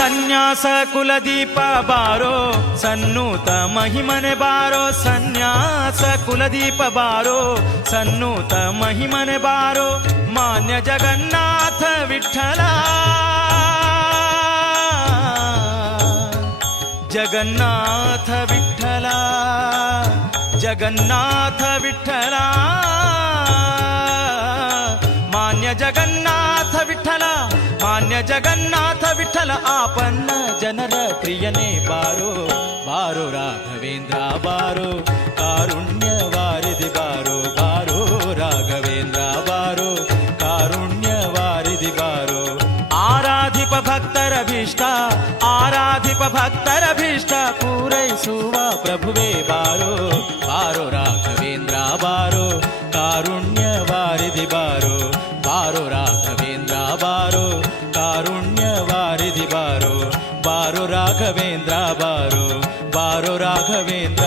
ಸನ್ಯಾಸ ಕುಲದೀಪ ಬಾರೋ ಸನ್ನೂತ ಮಹಿಮನೆ ಬಾರೋ ಸನ್ಯಾಸ ಕುಲದೀಪ ಬಾರೋ ಸನ್ನೂತ ಮಹಿಮನೆ ಬಾರೋ ಮಾನ್ಯ ಜಗನ್ನಾಥ ವಿಠಲ ಜಗನ್ನಾಥ ವಿಠಲ ಜಗನ್ನಾಥ ವಿಠಲ ಮಾನ್ಯ ಜಗನ್ನಾಥ ವಿಠಲ ಮಾನ್ಯ ಜಗನ್ನಾಥ ವಿಠಲ ಆಪನ್ನ ಜನರ ಪ್ರಿಯನೇ ಬಾರೋ ಬಾರೋ ರಾಘವೇಂದ್ರ ಬಾರೋ ಕಾರುಣ್ಯ ವಾರಿಧಿ ಬಾರೋ ಬಾರೋ ರಾಘವೇಂದ್ರ ಬಾರೋ ಕಾರುಣ್ಯ ವಾರಿಧಿ ಬಾರೋ ಆರಾಧಿಪ ಭಕ್ತರ ಭೀಷ್ಟ ಆರಾಧಿಪ ಭಕ್ತರ ಭೀಷ್ಟ ಪೂರೈಸುವ ಪ್ರಭುವೇ ಬಾರೋ ಬಾರೋ ರಾಘವೇಂದ್ರ ಬಾರೋ ಕಾರುಣ್ಯ ವಾರಿಧಿ ಬಾರೋ ಬಾರೋ ರಾಘವೇಂದ್ರ ಬಾರೋ ಕಾರುಣ್ಯ ವಾರಿಧಿ ಬಾರೋ ಬಾರೋ ರಾಘವೇಂದ್ರ ಬಾರೋ ಬಾರೋ ರಾಘವೇಂದ್ರ